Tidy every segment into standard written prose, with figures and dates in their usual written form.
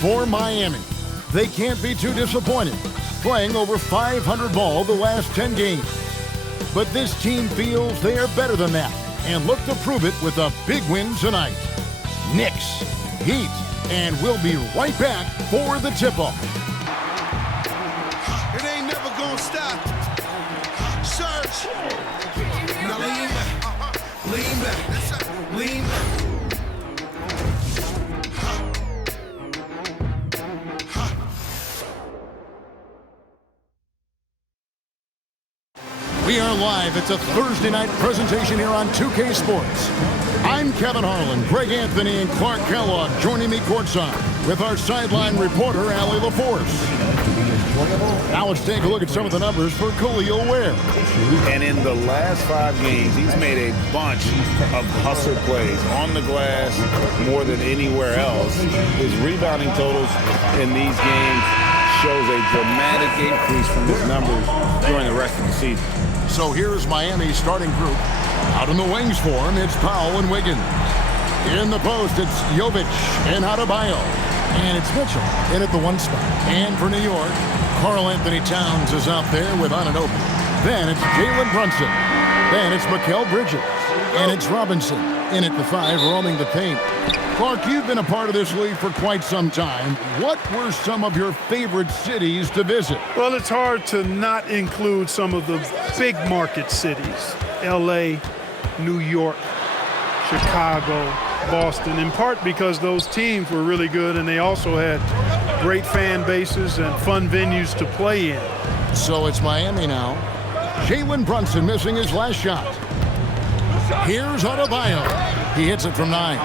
For Miami, they can't be too disappointed, playing over 500 ball the last 10 games. But this team feels they are better than that and look to prove it with a big win tonight. Knicks, Heat, and we'll be right back for the tip-off. It ain't never gonna stop. Surge. Now lean back. Lean back. Lean back. We are live. It's a Thursday night presentation here on 2K Sports. I'm Kevin Harlan, Greg Anthony, and Clark Kellogg joining me courtside with our sideline reporter, Allie LaForce. Now let's take a look at some of the numbers for Khalil Ware. And in the last 5 games, he's made a bunch of hustle plays on the glass more than anywhere else. His rebounding totals in these games shows a dramatic increase from his numbers during the rest of the season. So here's Miami's starting group. Out in the wings for him, it's Powell and Wiggins. In the post, it's Jovic and Adebayo. And it's Mitchell in at the 1 spot. And for New York, Karl Anthony Towns is out there with Anunoby. Then it's Jalen Brunson. Then it's Mikal Bridges. And it's Robinson in at the 5, roaming the paint. Clark, you've been a part of this league for quite some time. What were some of your favorite cities to visit? Well, it's hard to not include some of the big market cities. L.A., New York, Chicago, Boston, in part because those teams were really good and they also had great fan bases and fun venues to play in. So it's Miami now. Jalen Brunson missing his last shot. Here's Adebayo. He hits it from 9.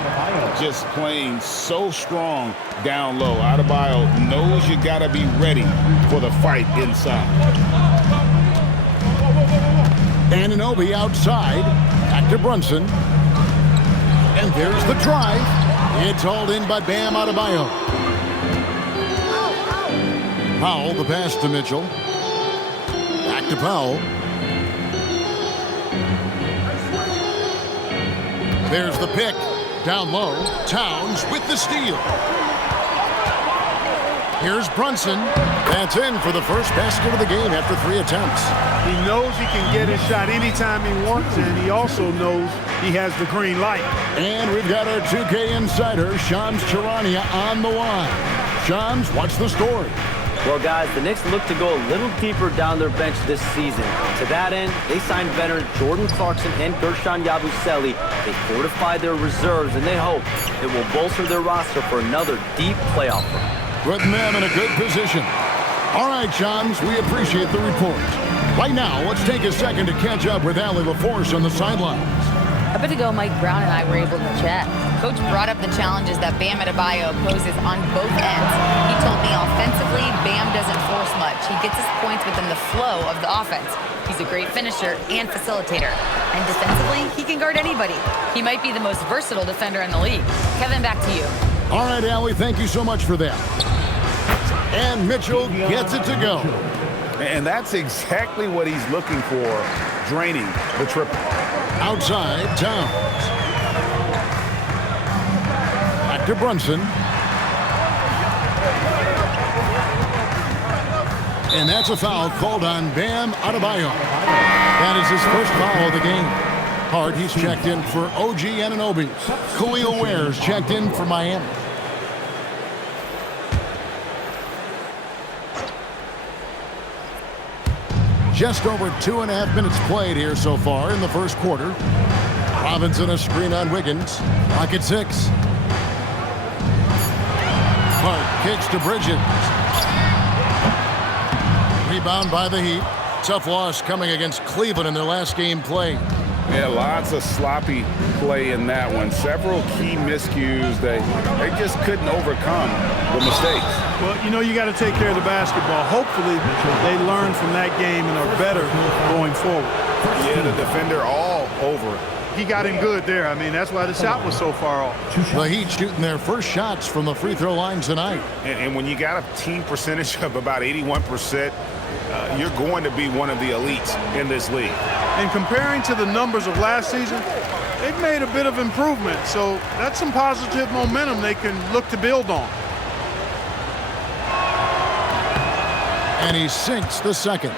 Just playing so strong down low. Adebayo knows you got to be ready for the fight inside. Anunoby outside. Back to Brunson. And there's the drive. It's hauled in by Bam Adebayo. Powell, the pass to Mitchell. Back to Powell. There's the pick. Down low. Towns with the steal. Here's Brunson. That's in for the first basket of the game after 3 attempts. He knows he can get his shot anytime he wants, and he also knows he has the green light. And we've got our 2K insider, Shams Charania, on the line. Shams, what's the story? Well, guys, the Knicks look to go a little deeper down their bench this season. To that end, they signed veteran Jordan Clarkson and Gershon Yabusele. They fortified their reserves, and they hope it will bolster their roster for another deep playoff run. Putting them in a good position. All right, Shams, we appreciate the report. Right now, let's take a second to catch up with Allie LaForce on the sidelines. A bit ago, Mike Brown and I were able to chat. Coach brought up the challenges that Bam Adebayo poses on both ends. He told me offensively, Bam doesn't force much. He gets his points within the flow of the offense. He's a great finisher and facilitator. And defensively, he can guard anybody. He might be the most versatile defender in the league. Kevin, back to you. All right, Allie, thank you so much for that. And Mitchell gets it to go. And that's exactly what he's looking for, draining the triple. Outside, Towns. Back to Brunson. And that's a foul called on Bam Adebayo. That is his first foul of the game. Hart, he's checked in for OG Anunoby. Khalil Ware's checked in for Miami. Just over 2.5 minutes played here so far in the first quarter. Robinson a screen on Wiggins. Pocket 6. Hart kicks to Bridges. Rebound by the Heat. Tough loss coming against Cleveland in their last game played. Yeah, lots of sloppy play in that one. Several key miscues that they just couldn't overcome the mistakes. Well, you know, you got to take care of the basketball. Hopefully, they learn from that game and are better going forward. Yeah, the defender all over it. He got him good there. I mean, that's why the shot was so far off. The Heat shooting their first shots from the free throw line tonight. And when you got a team percentage of about 81%, you're going to be one of the elites in this league. And comparing to the numbers of last season, they've made a bit of improvement. So that's some positive momentum they can look to build on. And he sinks the second.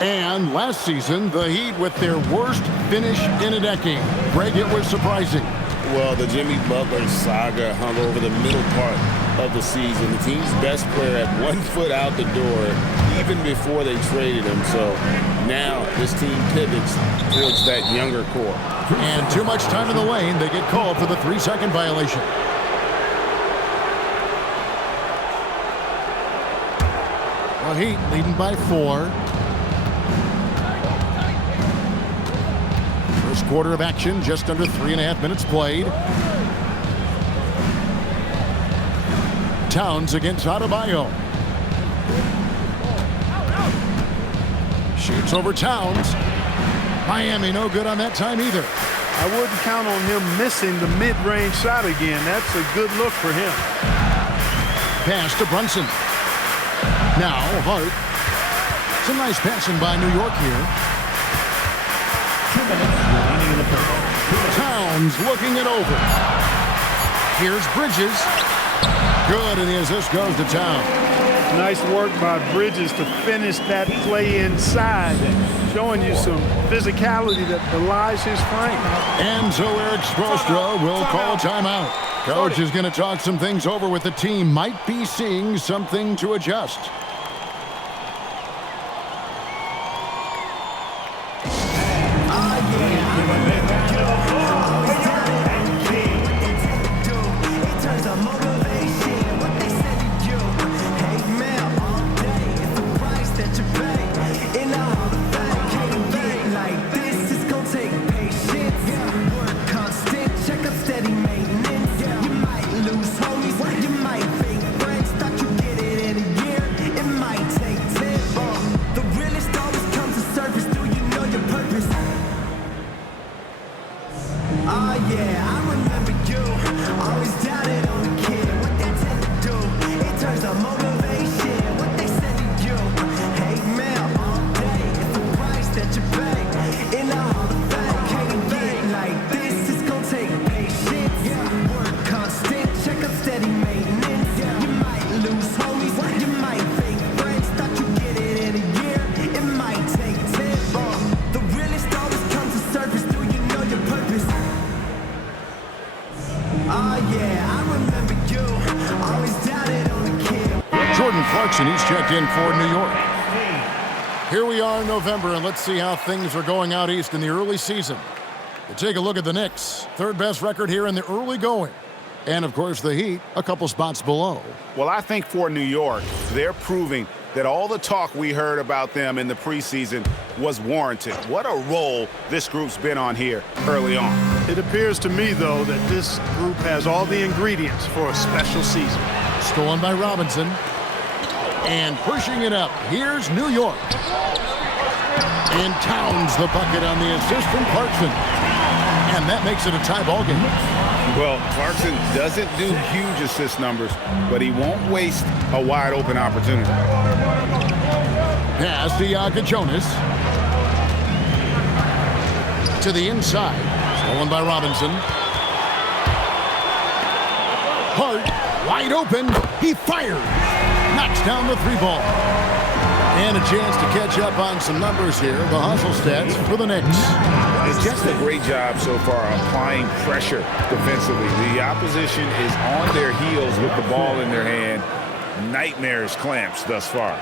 And last season, the Heat with their worst finish in a decade. Greg, it was surprising. Well, the Jimmy Butler saga hung over the middle part of the season. The team's best player had 1 foot out the door even before they traded him. So now this team pivots towards that younger core. And too much time in the lane. They get called for the 3-second violation. The Heat leading by 4. First quarter of action, just under 3.5 minutes played. Towns against Adebayo. Shoots over Towns. Miami no good on that time either. I wouldn't count on him missing the mid-range shot again. That's a good look for him. Pass to Brunson. Now Hart. Some nice passing by New York here. Towns looking it over. Here's Bridges. Good, and the assist goes to Towns. Nice work by Bridges to finish that play inside, showing you some physicality that belies his frame. And so Eric Spoelstra will call a timeout. Coach is going to talk some things over with the team. Might be seeing something to adjust. He's checked in for New York. Here we are in November, and let's see how things are going out east in the early season. You take a look at the Knicks, third best record here in the early going. And, of course, the Heat, a couple spots below. Well, I think for New York, they're proving that all the talk we heard about them in the preseason was warranted. What a role this group's been on here early on. It appears to me, though, that this group has all the ingredients for a special season. Stolen by Robinson. And pushing it up, here's New York. And Towns the bucket on the assist from Clarkson. And that makes it a tie ball game. Well, Clarkson doesn't do huge assist numbers, but he won't waste a wide open opportunity. Pass to Jonas. To the inside. Stolen by Robinson. Hart, wide open. He fires. Knocks down the 3-ball. And a chance to catch up on some numbers here. The hustle stats for the Knicks. It's just a great job so far applying pressure defensively. The opposition is on their heels with the ball in their hand. Nightmares clamps thus far.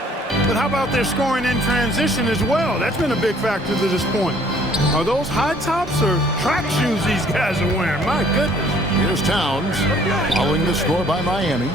But how about their scoring in transition as well? That's been a big factor to this point. Are those high tops or track shoes these guys are wearing? My goodness. Here's Towns following the score by Miami.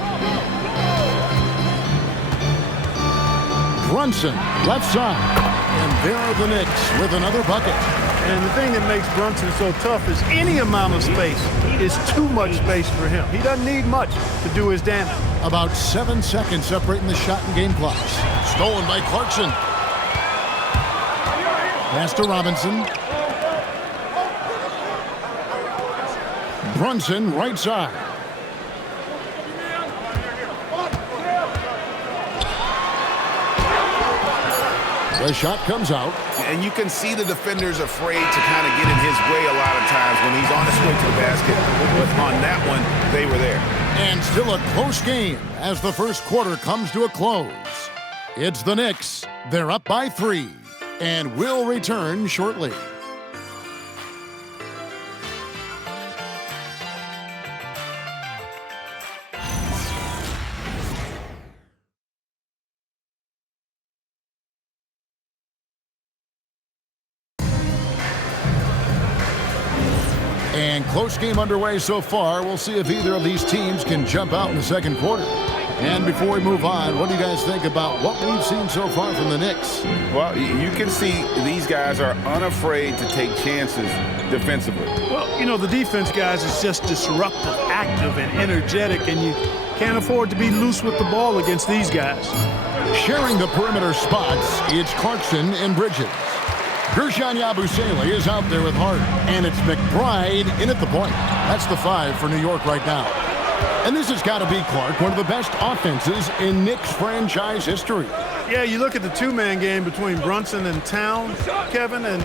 Brunson, left side. And there are the Knicks with another bucket. And the thing that makes Brunson so tough is any amount of space is too much space for him. He doesn't need much to do his damage. About 7 seconds separating the shot and game clocks. Stolen by Clarkson. Pass to Robinson. Brunson, right side. The shot comes out. And you can see the defenders afraid to kind of get in his way a lot of times when he's on his way to the basket. But on that one, they were there. And still a close game as the first quarter comes to a close. It's the Knicks. They're up by 3 and will return shortly. And close game underway so far. We'll see if either of these teams can jump out in the second quarter. And before we move on, what do you guys think about what we've seen so far from the Knicks? Well, you can see these guys are unafraid to take chances defensively. Well, you know, the defense, guys, is just disruptive, active, and energetic, and you can't afford to be loose with the ball against these guys. Sharing the perimeter spots, it's Clarkson and Bridges. Gershon Yabusele is out there with Hart, and it's McBride in at the point. That's the 5 for New York right now. And this has got to be, Clark, one of the best offenses in Knicks franchise history. Yeah, you look at the two-man game between Brunson and Towns, Kevin, and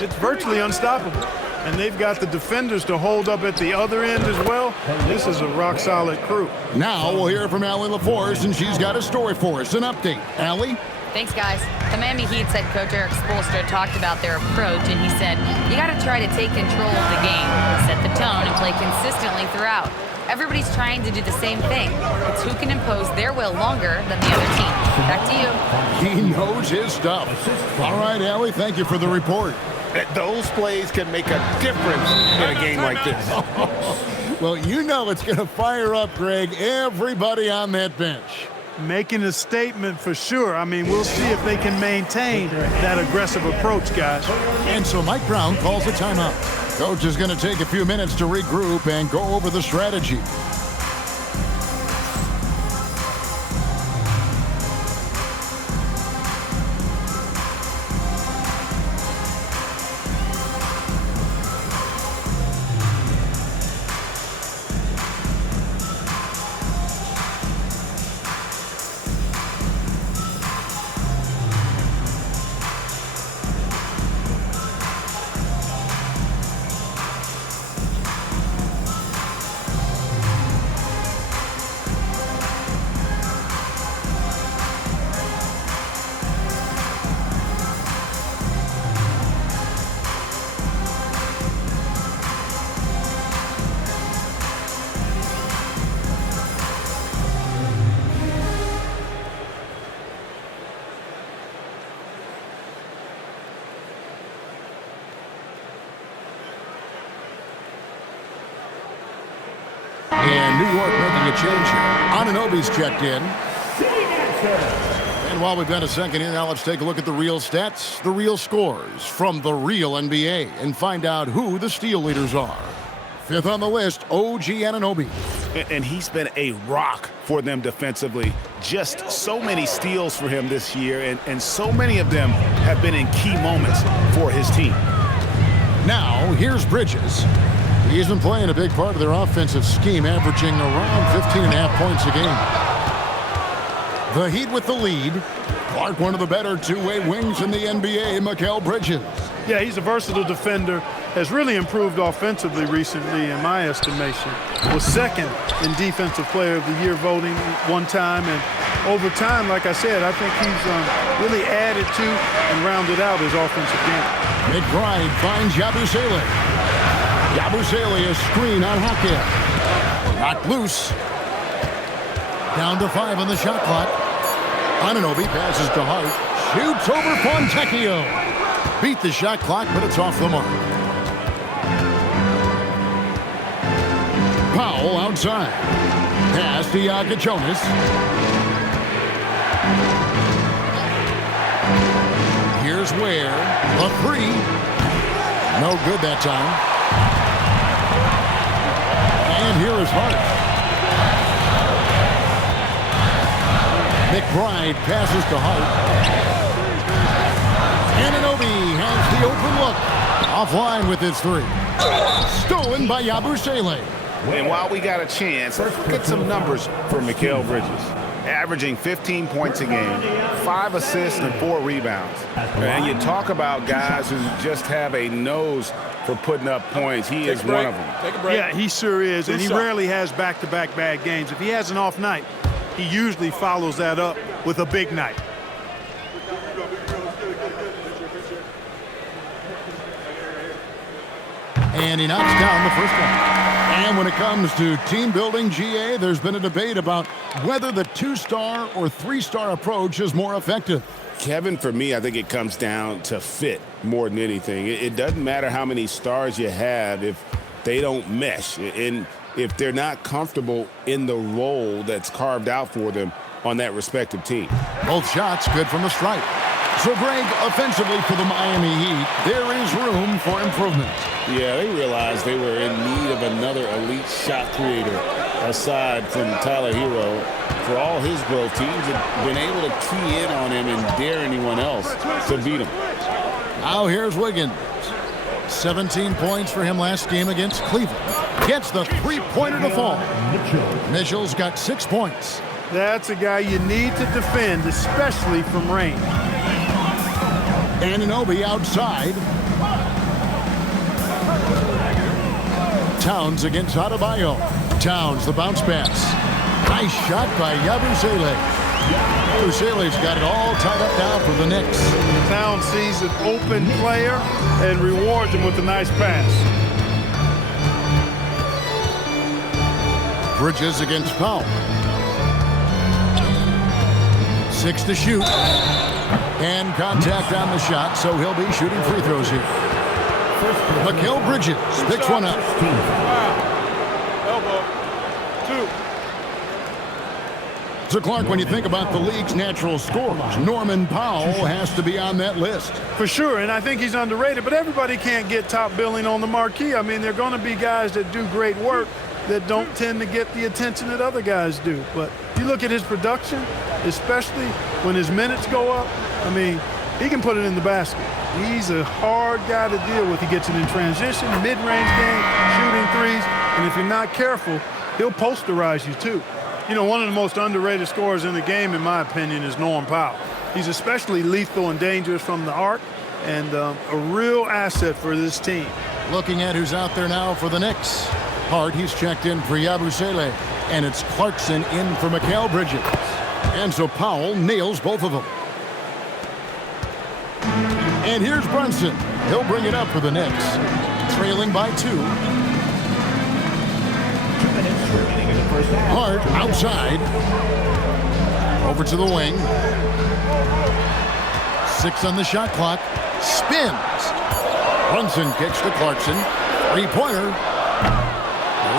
it's virtually unstoppable. And they've got the defenders to hold up at the other end as well. This is a rock-solid crew. Now we'll hear from Allie LaForce, and she's got a story for us. An update. Allie? Thanks, guys. The Miami Heat's head coach Eric Spoelstra talked about their approach, and he said, you got to try to take control of the game, set the tone, and play consistently throughout. Everybody's trying to do the same thing. It's who can impose their will longer than the other team. Back to you. He knows his stuff. All right, Allie, thank you for the report. Those plays can make a difference in a game like this. Well, you know it's going to fire up, Greg, everybody on that bench. Making a statement for sure. I mean, we'll see if they can maintain that aggressive approach, guys. And so Mike Brown calls a timeout. Coach is going to take a few minutes to regroup and go over the strategy. And New York making a change here. Anunoby's checked in. And while we've got a second in, now let's take a look at the real stats, the real scores from the real NBA, and find out who the steal leaders are. 5th on the list, OG Anunoby. And he's been a rock for them defensively. Just so many steals for him this year, and so many of them have been in key moments for his team. Now, here's Bridges. He's been playing a big part of their offensive scheme, averaging around 15.5 points a game. The Heat with the lead. Clark, one of the better two-way wings in the NBA, Mikal Bridges. Yeah, he's a versatile defender, has really improved offensively recently in my estimation. Was second in Defensive Player of the Year voting one time, and over time, like I said, I think he's really added to and rounded out his offensive game. McBride finds Yabusele. Yabusele, a screen on Hackett. Knocked loose. Down to 5 on the shot clock. Anunoby passes to Hart. Shoots over Fontecchio. Beat the shot clock, but it's off the mark. Powell outside. Pass to Jonas. Here's Ware. A 3. No good that time. And here is Hart. McBride passes to Hart. Anunoby has the open look. Offline with his 3. Stolen by Yabusele. And while we got a chance, let's get some numbers for Mikal Bridges. Averaging 15 points a game, 5 assists and 4 rebounds. And you talk about guys who just have a nose for putting up points. He is one of them. Take a break. Yeah, he sure is, and he rarely has back-to-back bad games. If he has an off night, he usually follows that up with a big night. And he knocks down the first one. And when it comes to team building, GA, there's been a debate about whether the 2-star or 3-star approach is more effective. Kevin, for me, I think it comes down to fit more than anything. It doesn't matter how many stars you have if they don't mesh and if they're not comfortable in the role that's carved out for them on that respective team. Both shots good from the stripe. So, Greg, offensively for the Miami Heat, there is room for improvement. Yeah, they realized they were in need of another elite shot creator aside from Tyler Hero. For all his growth, teams have been able to key in on him and dare anyone else to beat him. Now here's Wiggins. 17 points for him last game against Cleveland. Gets the three-pointer to fall. Mitchell's got 6 points. That's a guy you need to defend, especially from range. Anunoby outside. Towns against Adebayo. Towns, the bounce pass. Nice shot by Yabusele. Yabusele's got it all tied up now for the Knicks. Towns sees an open player and rewards him with a nice pass. Bridges against Powell. 6 to shoot. And contact on the shot, so he'll be shooting free throws here. Mikal Bridges picks one up. Elbow. 2. So, Clark, when you think about the league's natural scorers, Norman Powell has to be on that list. For sure, and I think he's underrated, but everybody can't get top billing on the marquee. I mean, there are going to be guys that do great work that don't tend to get the attention that other guys do. But you look at his production, especially when his minutes go up, I mean, he can put it in the basket. He's a hard guy to deal with. He gets it in transition, mid-range game, shooting threes, and if you're not careful, he'll posterize you too. You know, one of the most underrated scorers in the game, in my opinion, is Norm Powell. He's especially lethal and dangerous from the arc and a real asset for this team. Looking at who's out there now for the Knicks. Hart, he's checked in for Yabusele, and it's Clarkson in for Mikal Bridges. And so Powell nails both of them. And here's Brunson. He'll bring it up for the Knicks. Trailing by 2. 2 minutes remaining in the first half. Hart outside. Over to the wing. 6 on the shot clock. Spins. Brunson kicks to Clarkson. 3-pointer.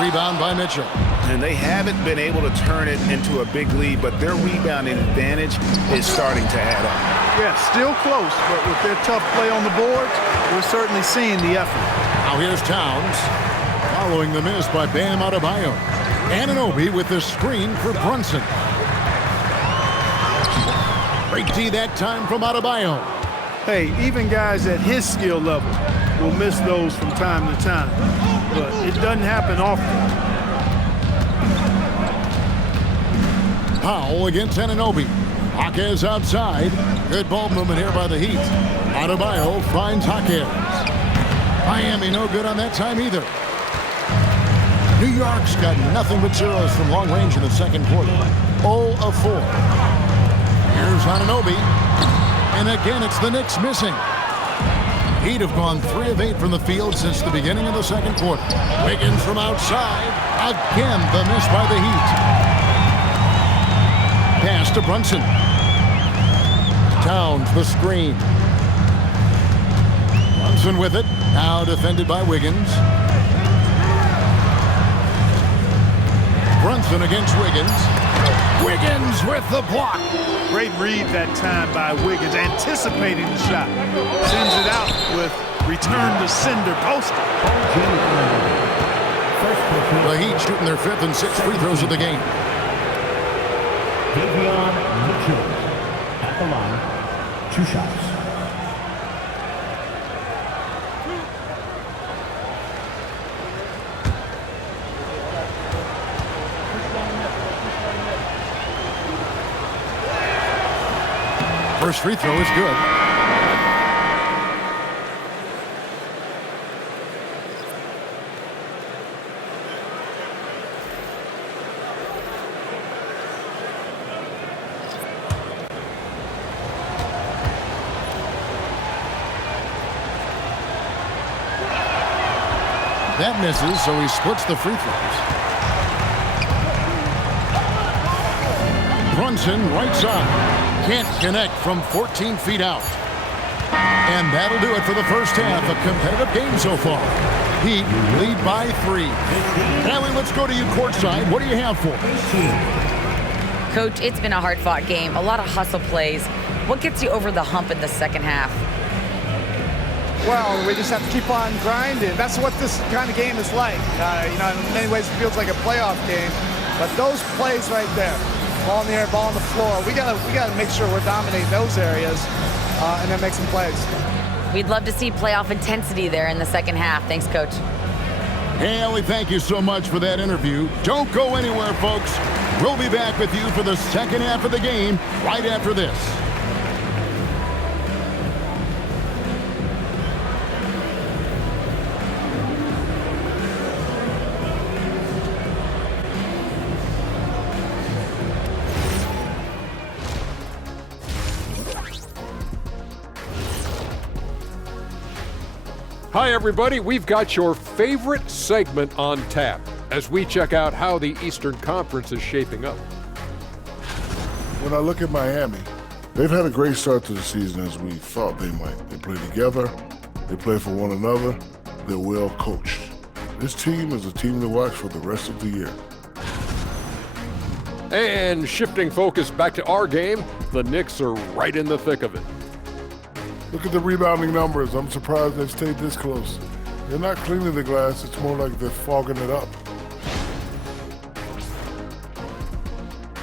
Rebound by Mitchell. And they haven't been able to turn it into a big lead, but their rebounding advantage is starting to add up. Yeah, still close, but with their tough play on the boards, we're certainly seeing the effort. Now here's Towns. Following the miss by Bam Adebayo. Anunoby with the screen for Brunson. Great D that time from Adebayo. Hey, even guys at his skill level will miss those from time to time, but it doesn't happen often. Powell against Anunoby. Jaquez outside. Good ball movement here by the Heat. Adebayo finds Jaquez. Miami no good on that time either. New York's got nothing but zeros from long range in the second quarter. 0 of 4. Here's Anunoby. And again, it's the Knicks missing. Heat have gone 3 of 8 from the field since the beginning of the second quarter. Wiggins from outside. Again, the miss by the Heat. Pass to Brunson. Towns, the screen. Brunson with it. Now defended by Wiggins. Brunson against Wiggins. Wiggins with the block. Great read that time by Wiggins, anticipating the shot. Sends it out with return to sender poster. The Heat shooting their 5th and 6th free throws of the game. Mitchell at the line, 2 shots. First free throw is good. That misses, so he splits the free throws. Brunson, right side. Can't connect from 14 feet out. And that'll do it for the first half. A competitive game so far. Heat lead by 3. Allie, let's go to you courtside. What do you have for us? Coach, it's been a hard-fought game. A lot of hustle plays. What gets you over the hump in the second half? Well, we just have to keep on grinding. That's what this kind of game is like. In many ways, it feels like a playoff game. But those plays right there, ball in the air, ball on the floor, we gotta make sure we're dominating those areas and then make some plays. We'd love to see playoff intensity there in the second half. Thanks, Coach. Hey, Allie, thank you so much for that interview. Don't go anywhere, folks. We'll be back with you for the second half of the game right after this. Hi, everybody. We've got your favorite segment on tap as we check out how the Eastern Conference is shaping up. When I look at Miami, they've had a great start to the season as we thought they might. They play together, they play for one another, they're well coached. This team is a team to watch for the rest of the year. And shifting focus back to our game, the Knicks are right in the thick of it. Look at the rebounding numbers. I'm surprised they've stayed this close. They're not cleaning the glass, it's more like they're fogging it up.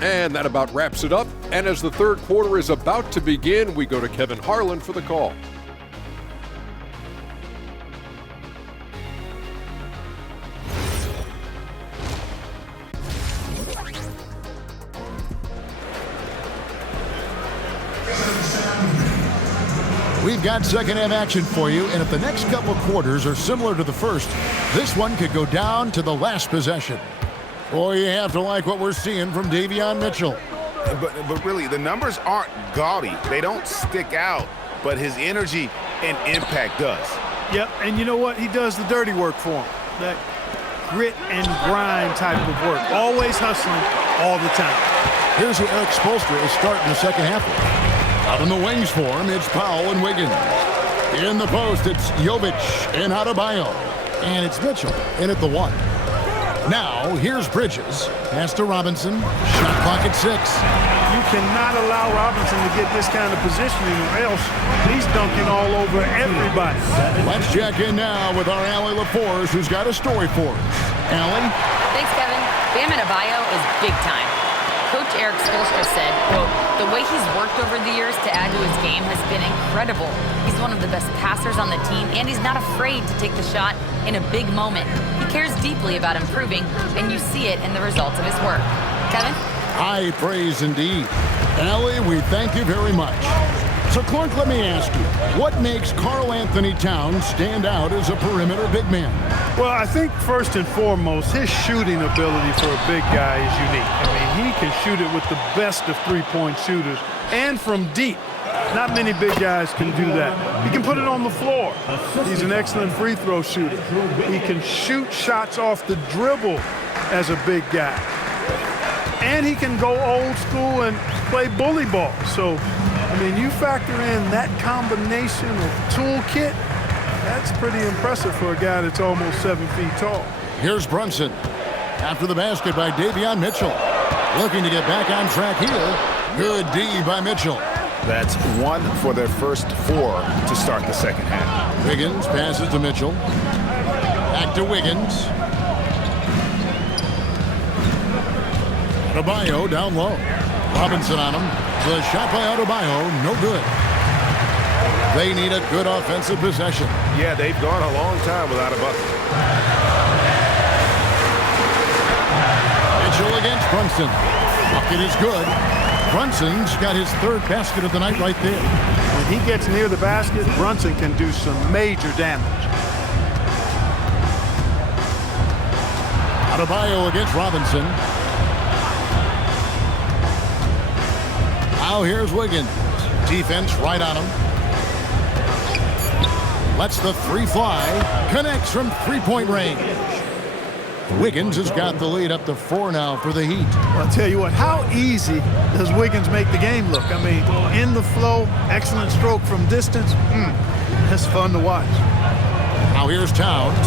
And that about wraps it up. And as the third quarter is about to begin, we go to Kevin Harlan for the call. We've got second half action for you, and if the next couple quarters are similar to the first, this one could go down to the last possession. Boy, you have to like what we're seeing from Davion Mitchell. But really, the numbers aren't gaudy. They don't stick out, but his energy and impact does. Yep, and you know what? He does the dirty work for him. That grit and grind type of work. Always hustling all the time. Here's who Eric Spoelstra is starting the second half with. Out in the wings for him, it's Powell and Wiggins. In the post, it's Jovic and Adebayo. And it's Mitchell in at the 1. Now, here's Bridges. Pass to Robinson. Shot clock at 6. You cannot allow Robinson to get this kind of positioning or else he's dunking all over everybody. Let's check in now with our Allie LaForce, who's got a story for us. Allie? Thanks, Kevin. Bam Adebayo is big time. Coach Eric Spoelstra said, quote, "The way he's worked over the years to add to his game has been incredible. He's one of the best passers on the team, and he's not afraid to take the shot in a big moment. He cares deeply about improving, and you see it in the results of his work." Kevin? High praise indeed. Allie, we thank you very much. So, Clark, let me ask you, what makes Karl Anthony Towns stand out as a perimeter big man? Well, I think first and foremost, his shooting ability for a big guy is unique. I mean, he can shoot it with the best of three-point shooters and from deep. Not many big guys can do that. He can put it on the floor. He's an excellent free throw shooter. He can shoot shots off the dribble as a big guy. And he can go old school and play bully ball. So, I mean, you factor in that combination of toolkit, that's pretty impressive for a guy that's almost 7 feet tall. Here's Brunson. After the basket by Davion Mitchell. Looking to get back on track here. Good D by Mitchell. That's 1 for their first 4 to start the second half. Wiggins passes to Mitchell. Back to Wiggins. Adebayo down low. Robinson on him. The shot by Adebayo, no good. They need a good offensive possession. Yeah, they've gone a long time without a bucket. Mitchell against Brunson. Bucket is good. Brunson's got his 3rd basket of the night right there. When he gets near the basket, Brunson can do some major damage. Adebayo against Robinson. Now here's Wiggins. Defense right on him. Lets the three fly. Connects from three-point range. Wiggins has got the lead up to 4 now for the Heat. I'll tell you what, how easy does Wiggins make the game look? I mean, in the flow, excellent stroke from distance. That's fun to watch. Now here's Towns.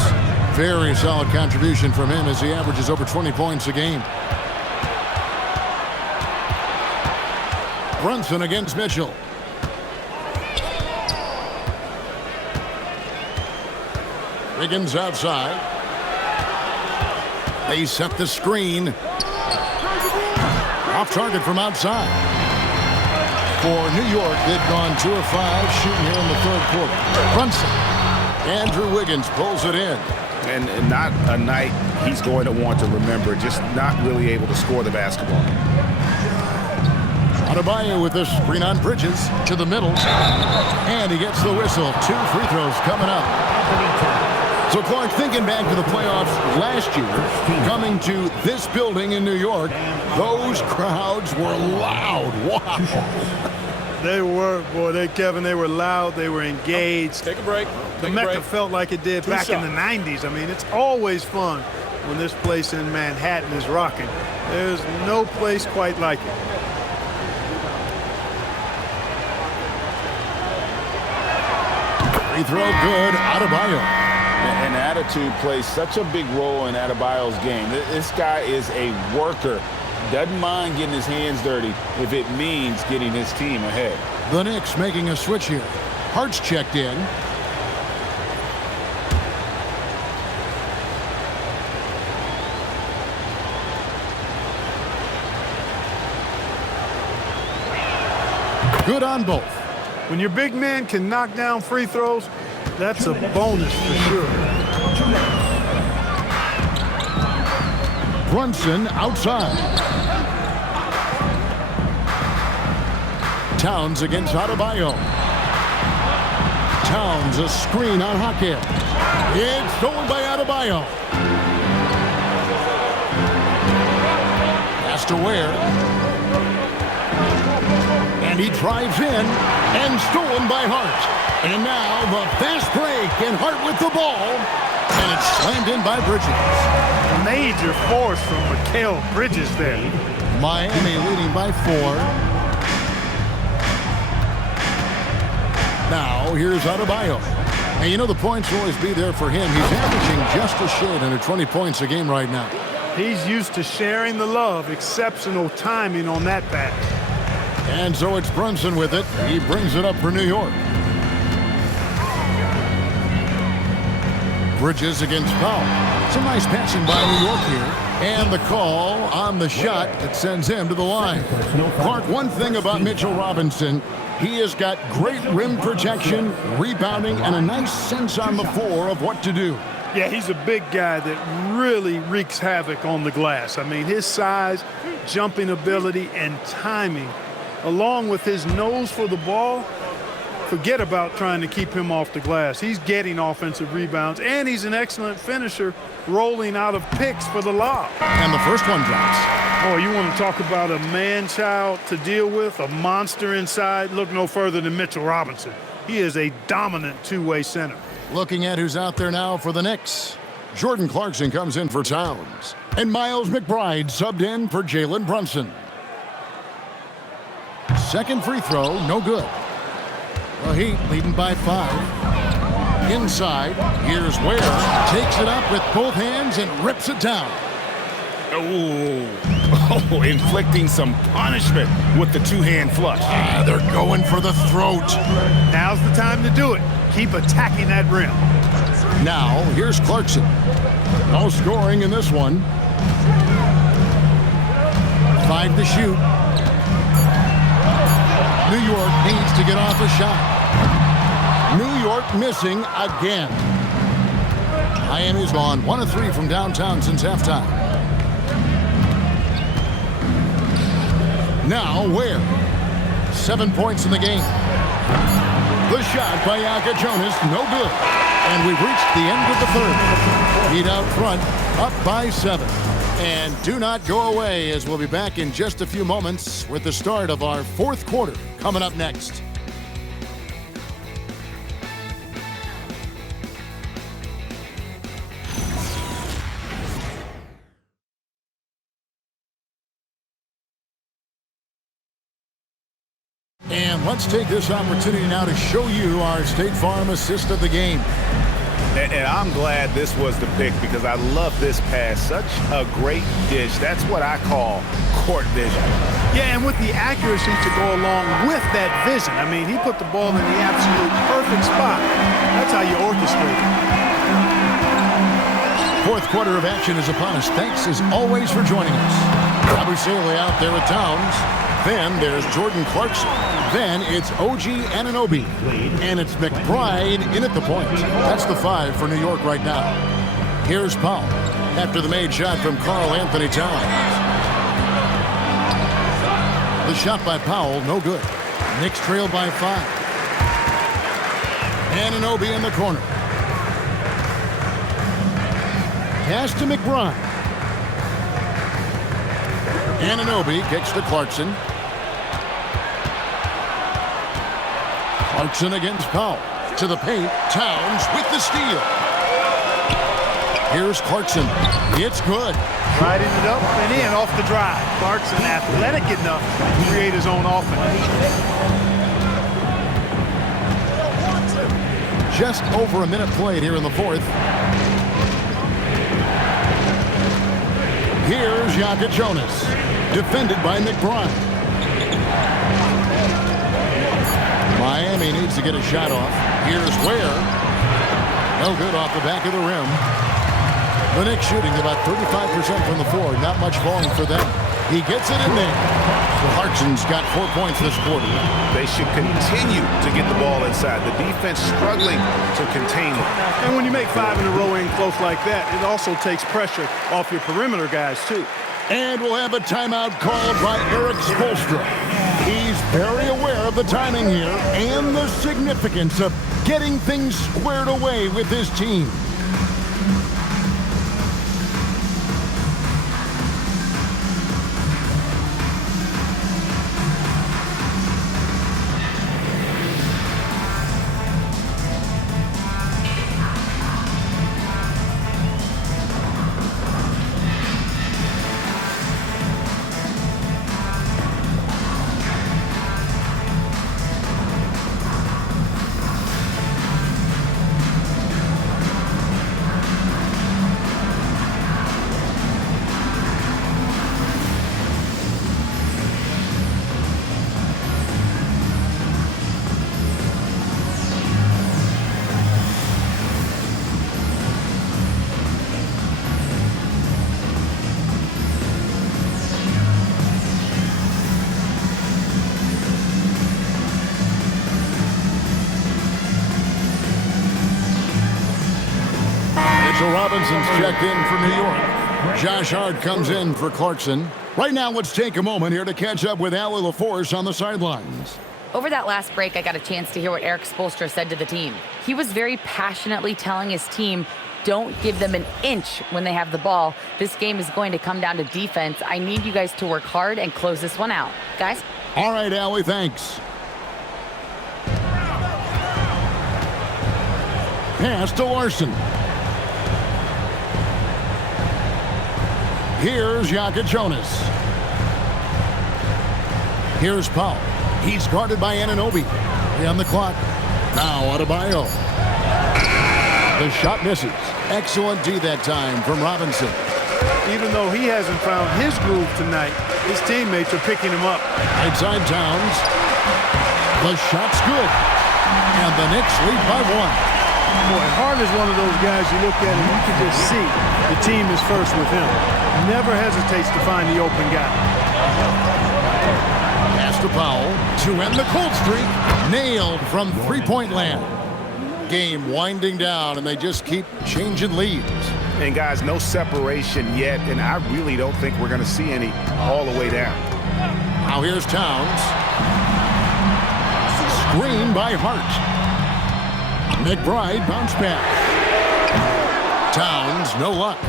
Very solid contribution from him as he averages over 20 points a game. Brunson against Mitchell. Wiggins outside. They set the screen. Off target from outside. For New York, they've gone 2 of 5 shooting here in the third quarter. Brunson. Andrew Wiggins pulls it in. And not a night he's going to want to remember, just not really able to score the basketball. Adebayo with this screen on Bridges to the middle. And he gets the whistle. 2 free throws coming up. So Clark, thinking back to the playoffs last year, coming to this building in New York, those crowds were loud. Wow. They were, boy, Kevin, they were loud, they were engaged. Take a break. The Mecca felt like it did back in the 90s. I mean, it's always fun when this place in Manhattan is rocking. There's no place quite like it. Free throw good, Adebayo. And attitude plays such a big role in Adebayo's game. This guy is a worker. Doesn't mind getting his hands dirty if it means getting his team ahead. The Knicks making a switch here. Hart's checked in. Good on both. When your big man can knock down free throws, that's a bonus for sure. Brunson outside. Towns against Adebayo. Towns a screen on Hackett. It's stolen by Adebayo. Pass to Ware. And he drives in and stolen by Hart. And now the fast break and Hart with the ball. And it's slammed in by Bridges. Major force from Mikal Bridges there. Miami leading by 4. Now here's Adebayo. And you know the points will always be there for him. He's averaging just a shade under 20 points a game right now. He's used to sharing the love. Exceptional timing on that pass. And so it's Brunson with it. He brings it up for New York. Bridges against Powell. Some nice passing by New York here. And the call on the shot that sends him to the line. Clark, one thing about Mitchell Robinson, he has got great rim protection, rebounding, and a nice sense on the floor of what to do. Yeah, he's a big guy that really wreaks havoc on the glass. I mean, his size, jumping ability, and timing, along with his nose for the ball, forget about trying to keep him off the glass. He's getting offensive rebounds, and he's an excellent finisher, rolling out of picks for the lob. And the first one drops. Oh, you want to talk about a man-child to deal with, a monster inside? Look no further than Mitchell Robinson. He is a dominant two-way center. Looking at who's out there now for the Knicks. Jordan Clarkson comes in for Towns. And Miles McBride subbed in for Jalen Brunson. Second free throw, no good. The Heat leading by 5. Inside, here's Ware. Takes it up with both hands and rips it down. Oh, inflicting some punishment with the two-hand flush. They're going for the throat. Now's the time to do it. Keep attacking that rim. Now, here's Clarkson. No scoring in this one. 5 to shoot. New York needs to get off a shot. New York missing again. Miami's gone 1 of 3 from downtown since halftime. Now Ware. 7 points in the game. The shot by Yaka Jonas, no good. And we've reached the end of the third. Heat out front, up by 7. And do not go away, as we'll be back in just a few moments with the start of our fourth quarter coming up next. And let's take this opportunity now to show you our State Farm assist of the game. And I'm glad this was the pick because I love this pass. Such a great dish. That's what I call court vision. Yeah, and with the accuracy to go along with that vision. I mean, he put the ball in the absolute perfect spot. That's how you orchestrate it. Fourth quarter of action is upon us. Thanks as always for joining us. Abusele out there with Towns. Then there's Jordan Clarkson. Then it's OG Anunoby. And it's McBride in at the point. That's the 5 for New York right now. Here's Powell after the made shot from Karl Anthony Towns. The shot by Powell, no good. Knicks trail by 5. Anunoby in the corner. Pass to McBride. Anunoby kicks to Clarkson. Clarkson against Powell. To the paint. Towns with the steal. Here's Clarkson. It's good. Riding it up and in off the drive. Clarkson athletic enough to create his own offense. Just over a minute played here in the fourth. Here's Jonas, defended by McBride. Miami needs to get a shot off. Here's Ware. No good off the back of the rim. The Knicks shooting about 35% from the floor. Not much falling for them. He gets it in there. Clarkson's got 4 points this quarter. They should continue to get the ball inside. The defense struggling to contain it. And when you make 5 in a row in close like that, it also takes pressure off your perimeter guys, too. And we'll have a timeout called by Eric Spoelstra. He's very aware of the timing here and the significance of getting things squared away with his team. Robinson's checked in for New York. Josh Hart comes in for Clarkson. Right now, let's take a moment here to catch up with Allie LaForce on the sidelines. Over that last break, I got a chance to hear what Eric Spoelstra said to the team. He was very passionately telling his team, don't give them an inch when they have the ball. This game is going to come down to defense. I need you guys to work hard and close this one out. Guys? All right, Allie, thanks. Pass to Larson. Here's Jonas. Here's Powell. He's guarded by Anunoby. 3 on the clock. Now Adebayo. The shot misses. Excellent D that time from Robinson. Even though he hasn't found his groove tonight, his teammates are picking him up. Right side Towns. The shot's good. And the Knicks lead by 1. Boy, Hart is one of those guys you look at and you can just see the team is first with him. Never hesitates to find the open guy. Pass to Powell to end the cold streak. Nailed from three-point land. Game winding down, and they just keep changing leads. And guys, no separation yet, and I really don't think we're going to see any all the way down. Now here's Towns. Screen by Hart. McBride bounce back. Towns, no luck.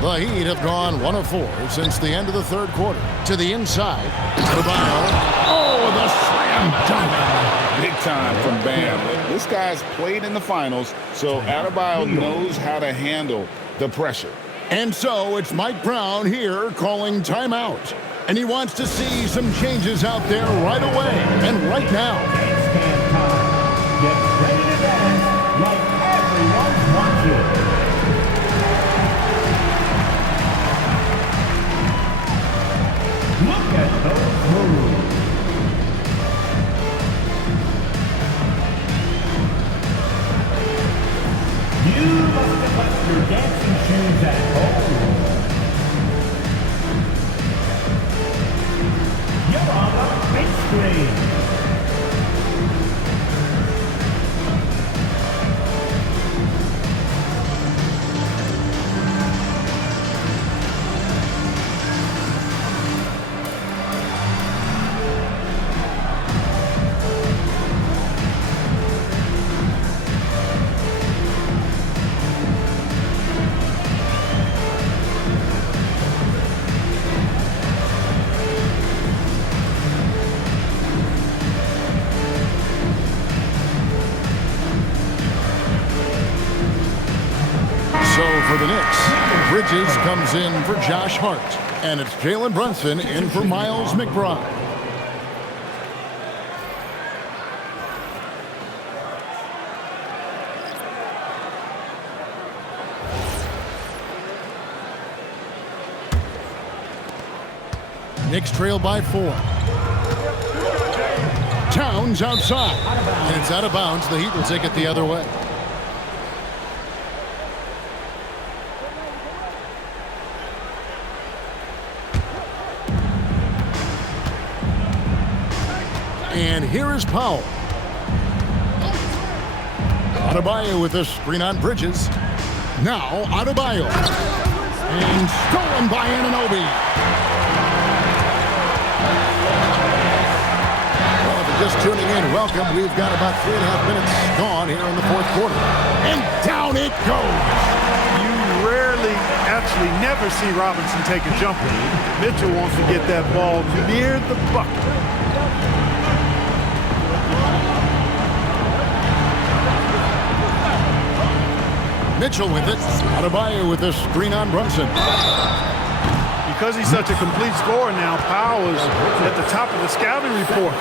The Heat have gone 1 of 4 since the end of the third quarter. To the inside. Adebayo. Oh, the slam dunk. Big time from Bam. This guy's played in the finals, so Adebayo knows how to handle the pressure. And so it's Mike Brown here calling timeout. And he wants to see some changes out there right away and right now. Get ready to dance like everyone's watching. Look at those moves. You must have left your dancing shoes at home. You're on the big screen. For the Knicks, Bridges comes in for Josh Hart, and it's Jalen Brunson in for Miles McBride. Knicks trail by 4. Towns outside, and it's out of bounds. The Heat will take it the other way. And here is Powell. Adebayo with a screen on Bridges. Now Adebayo. And stolen by Anunoby. Well, if you're just tuning in, welcome. We've got about 3.5 minutes gone here in the fourth quarter. And down it goes. You rarely, actually never see Robinson take a jumper. Mitchell wants to get that ball near the bucket. Mitchell with it. Adebayo with a screen on Brunson. Because he's such a complete scorer now, Powell is at the top of the scouting report.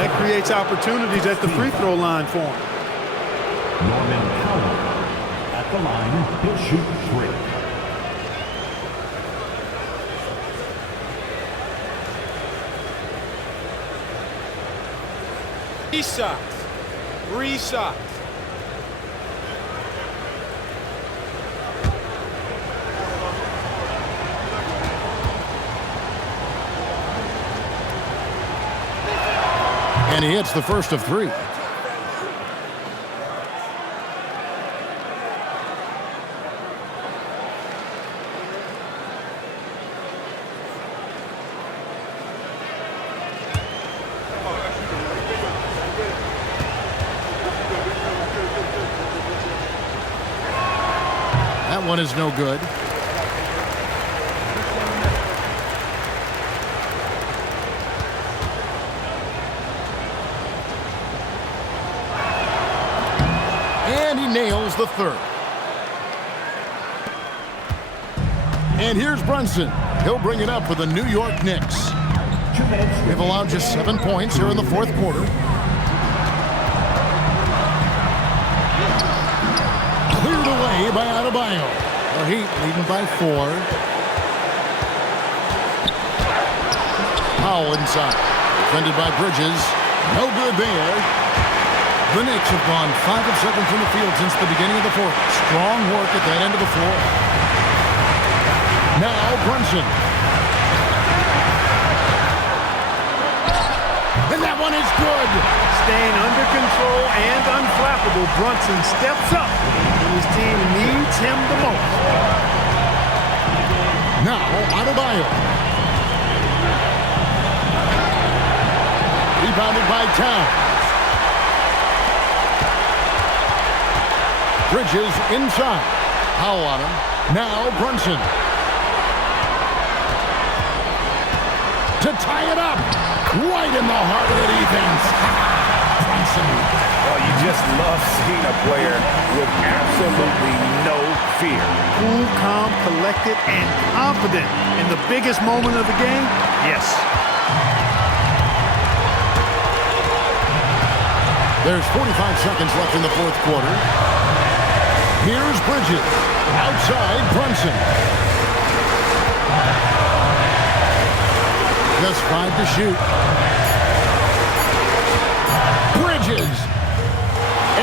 That creates opportunities at the free throw line for him. Norman Powell at the line. He'll shoot 3. 3 shots. 3 shots. And he hits the first of 3. That one is no good. And he nails the third. And here's Brunson. He'll bring it up for the New York Knicks. They've allowed just 7 points here in the fourth quarter. Cleared away by Adebayo. The Heat leading by 4. Powell inside. Defended by Bridges. No good there. The Knicks have gone 5 of 7 from the field since the beginning of the fourth. Strong work at that end of the floor. Now Brunson. And that one is good. Staying under control and unflappable, Brunson steps up when his team needs him the most. Now Adebayo. Rebounded by Towns. Bridges inside. Powell on him. Now Brunson. To tie it up. Right in the heart of the defense. Brunson. Well, you just love seeing a player with absolutely no fear. Cool, calm, collected, and confident in the biggest moment of the game. Yes. There's 45 seconds left in the fourth quarter. Here's Bridges. Outside, Brunson. Just 5 to shoot. Bridges.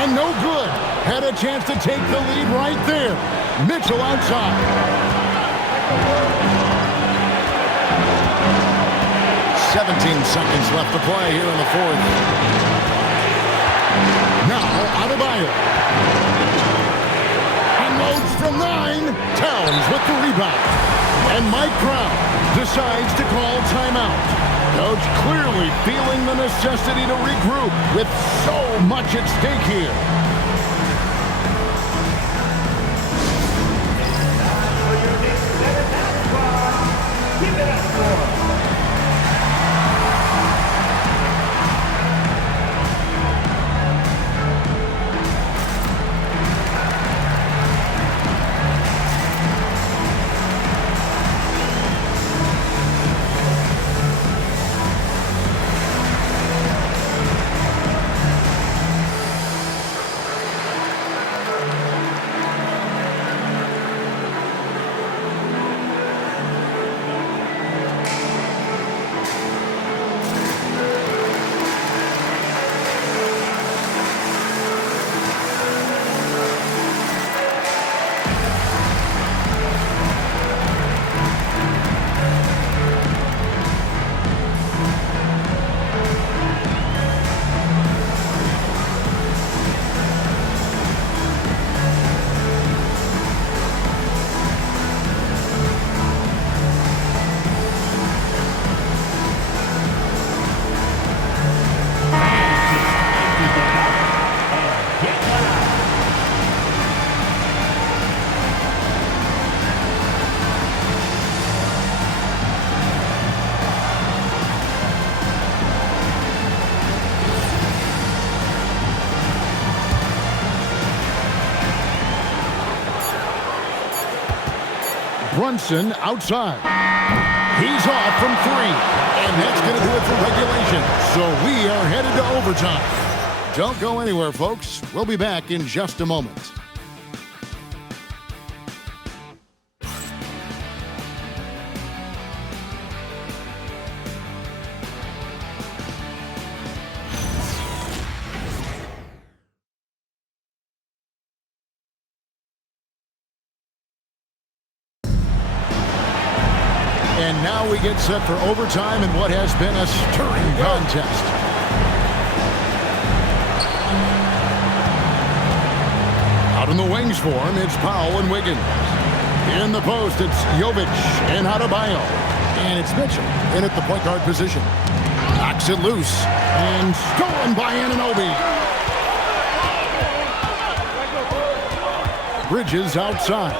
And no good. Had a chance to take the lead right there. Mitchell outside. 17 seconds left to play here in the fourth. Now, Adebayo. Unloads from 9. Towns with the rebound. And Mike Brown decides to call timeout. Coach clearly feeling the necessity to regroup with so much at stake here. Keep it up for. Brunson outside. He's off from 3. And that's going to do it for regulation. So we are headed to overtime. Don't go anywhere, folks. We'll be back in just a moment. And now we get set for overtime in what has been a stirring contest. Out in the wings for him, it's Powell and Wiggins. In the post, it's Jovic and Adebayo. And it's Mitchell in at the point guard position. Knocks it loose. And stolen by Anunoby. Bridges outside.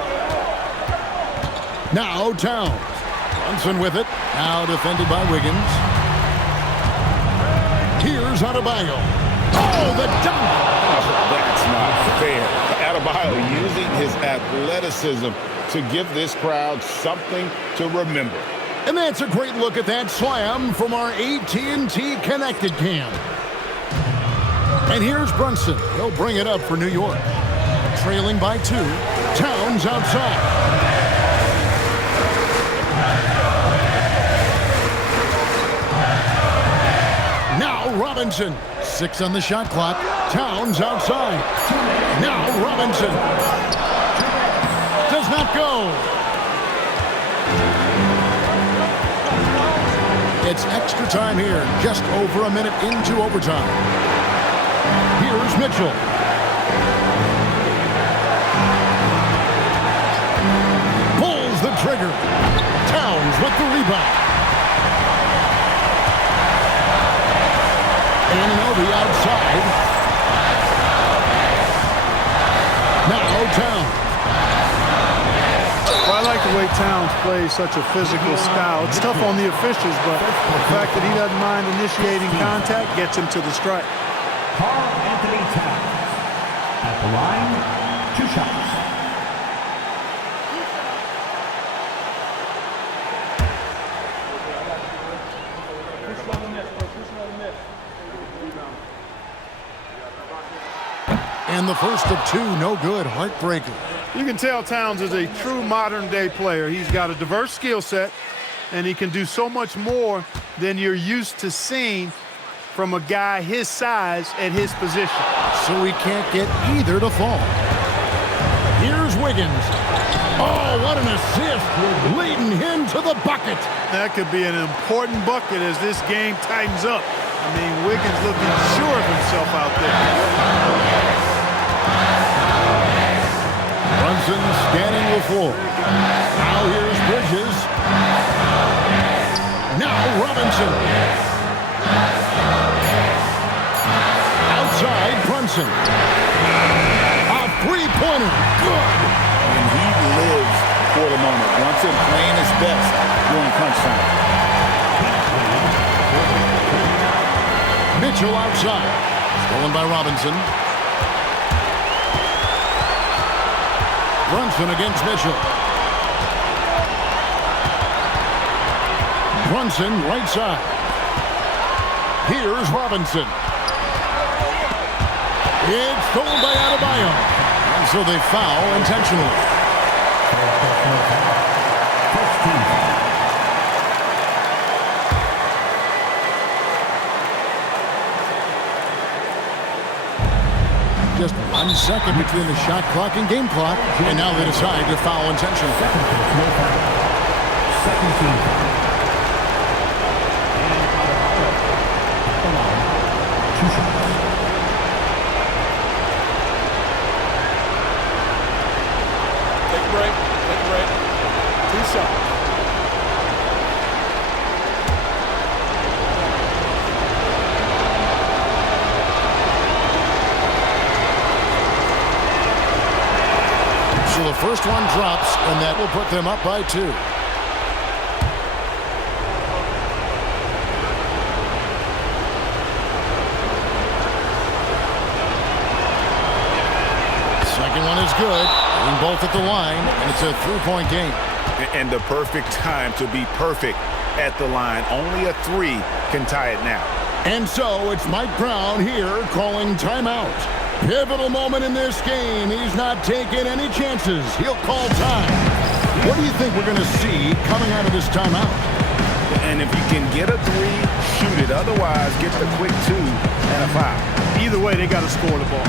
Now Towns. Brunson with it. Now defended by Wiggins. Here's Adebayo. Oh, the dunk! That's not fair. Adebayo using his athleticism to give this crowd something to remember. And that's a great look at that slam from our AT&T Connected Cam. And here's Brunson. He'll bring it up for New York. Trailing by 2. Towns outside. Robinson, 6 on the shot clock. Towns outside. Now Robinson. Does not go. It's extra time here, just over a minute into overtime. Here's Mitchell. Pulls the trigger. Towns with the rebound. Anunoby outside. Now Towns. Well, I like the way Towns plays such a physical style. It's tough on the officials, but the fact that he doesn't mind initiating contact gets him to the strike. Carl Anthony Towns. At the line, 2 shots. And the first of 2, no good. Heartbreaker. You can tell Towns is a true modern-day player. He's got a diverse skill set, and he can do so much more than you're used to seeing from a guy his size at his position. So he can't get either to fall. Here's Wiggins. Oh, what an assist, leading him to the bucket. That could be an important bucket as this game tightens up. I mean, Wiggins looking sure of himself out there. Brunson scanning the floor. Now here's Bridges. Now Robinson. Outside Brunson. A three-pointer. Good. And he lives for the moment. Brunson playing his best during crunch time. Mitchell outside. Stolen by Robinson. Brunson against Mitchell. Brunson right side. Here's Robinson. It's stolen by Adebayo. And so they foul intentionally. Just 1 second between the shot clock and game clock. And now they decide to foul intentionally. Second team foul. And 2 shots. Take a break. Take a break. 2 shots. So the first one drops, and that will put them up by 2. Second one is good. And both at the line, and it's a 3-point game. And the perfect time to be perfect at the line. Only a 3 can tie it now. And so it's Mike Brown here calling timeout. Pivotal moment in this game. He's not taking any chances. He'll call time. What do you think we're going to see coming out of this timeout? And if you can get a 3, shoot it. Otherwise, get the quick 2 and a foul. Either way, they got to score the ball.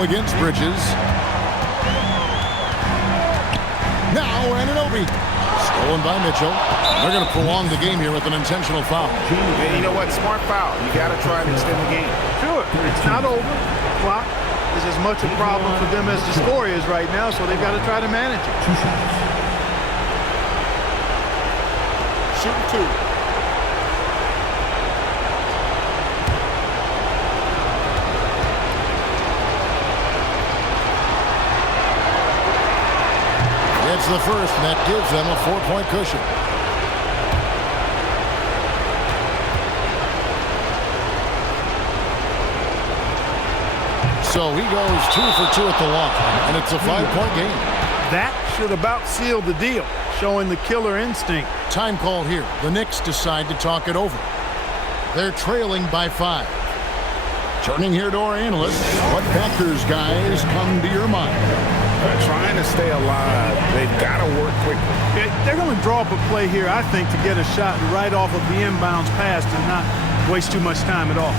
Against Bridges. Now Anunoby. Stolen by Mitchell. They're going to prolong the game here with an intentional foul. And you know what? Smart foul. You got to try and extend the game. Sure. It's not over. Clock is as much a problem for them as the score is right now, so they've got to try to manage it. 2 shots. Shooting 2. gets the first, and that gives them a 4-point cushion. So he goes 2 for 2 at the line, and it's a 5-point game. That should about seal the deal, showing the killer instinct. Time call here. The Knicks decide to talk it over. They're trailing by 5. Turning here to our analysts, what factors, guys, come to your mind? Trying to stay alive. They've got to work quickly. They're going to draw up a play here, I think, to get a shot right off of the inbounds pass and not waste too much time at all.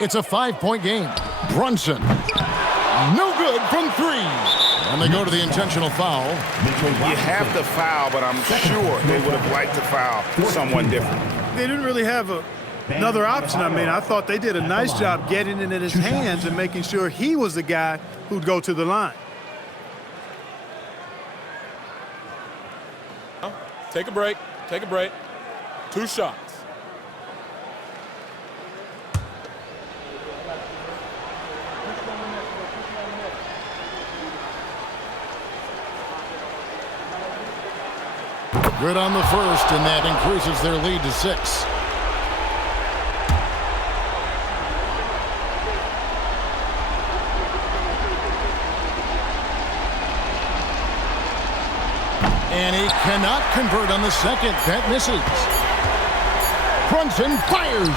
It's a 5-point game. Brunson. No good from 3. And they go to the intentional foul. You have to foul, but I'm sure they would have liked to foul someone different. They didn't really have another option. I mean, I thought they did a nice job getting it in his hands and making sure he was the guy who'd go to the line. Take a break. Take a break. 2 shots. Good on the first, and that increases their lead to 6. And he cannot convert on the second. That misses. Brunson fires.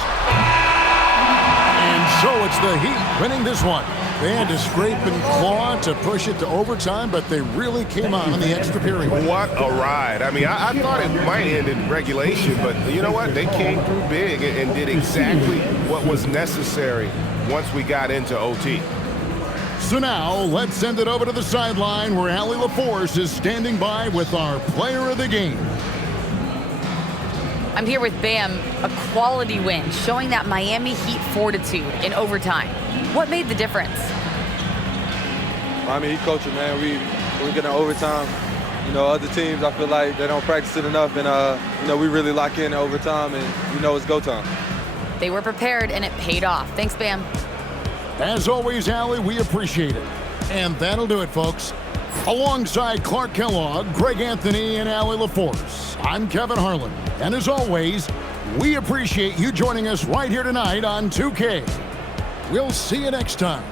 And so it's the Heat winning this one. They had to scrape and claw to push it to overtime, but they really came on in the extra period. What a ride. I mean, I thought it might end in regulation, but you know what? They came through big and did exactly what was necessary once we got into OT. So now, let's send it over to the sideline where Allie LaForce is standing by with our player of the game. I'm here with Bam, a quality win, showing that Miami Heat fortitude in overtime. What made the difference? Miami Heat culture, man. We get in overtime. You know, other teams, I feel like they don't practice it enough, and you know, we really lock in overtime, and you know it's go time. They were prepared, and it paid off. Thanks, Bam. As always, Allie, we appreciate it. And that'll do it, folks. Alongside Clark Kellogg, Greg Anthony, and Allie LaForce, I'm Kevin Harlan. And as always, we appreciate you joining us right here tonight on 2K. We'll see you next time.